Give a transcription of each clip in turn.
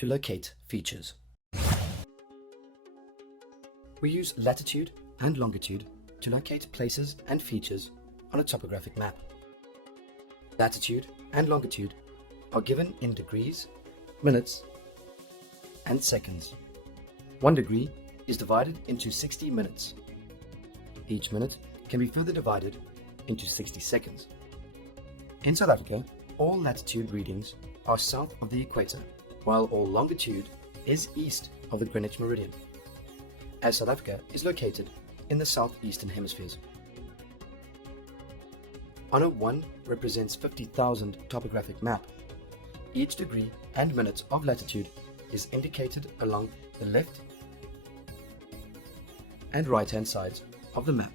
to locate features. We use latitude and longitude to locate places and features on a topographic map. Latitude and longitude are given in degrees, minutes, and seconds. 1 degree is divided into 60 minutes. Each minute can be further divided into 60 seconds. In South Africa, all latitude readings are south of the equator, while all longitude is east of the Greenwich meridian, as South Africa is located in the southeastern hemispheres. On a 1 represents 50,000 topographic map, each degree and minute of latitude is indicated along the left and right-hand sides of the map,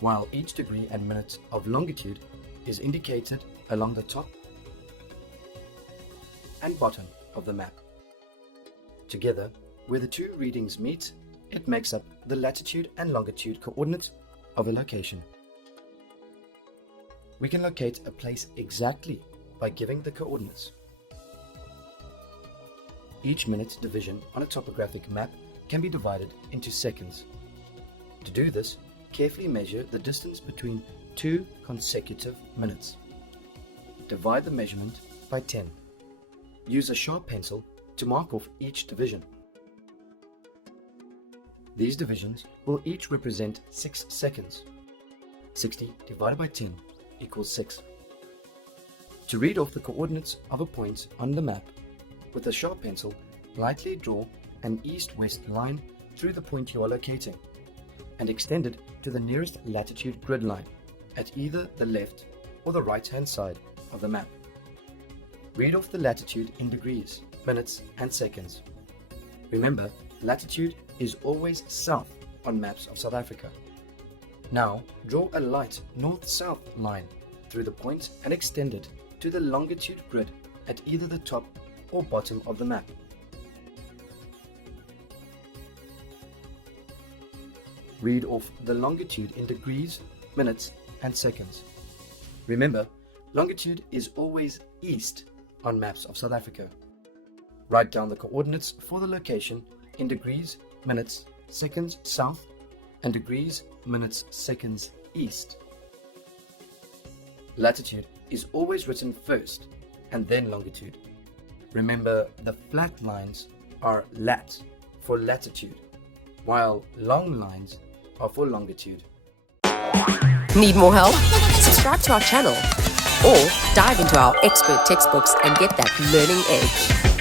while each degree and minute of longitude is indicated along the top and bottom of the map. Together, where the two readings meet, it makes up the latitude and longitude coordinates of a location. We can locate a place exactly by giving the coordinates. Each minute division on a topographic map can be divided into seconds. To do this, carefully measure the distance between 2 consecutive minutes. Divide the measurement by 10. Use a sharp pencil to mark off each division. These divisions will each represent 6 seconds. 60 divided by 10 equals 6. To read off the coordinates of a point on the map, with a sharp pencil, lightly draw an east-west line through the point you are locating and extend it to the nearest latitude grid line at either the left or the right-hand side of the map. Read off the latitude in degrees, minutes, and seconds. Remember, latitude is always south on maps of South Africa. Now, draw a light north-south line through the point and extend it to the longitude grid at either the top or bottom of the map. Read off the longitude in degrees, minutes, and seconds. Remember, longitude is always east on maps of South Africa. Write down the coordinates for the location in degrees, minutes, seconds south, and degrees, minutes, seconds east. Latitude is always written first and then longitude. Remember, the flat lines are lat for latitude, while long lines are for longitude. Need more help? Subscribe to our channel or dive into our expert textbooks and get that learning edge.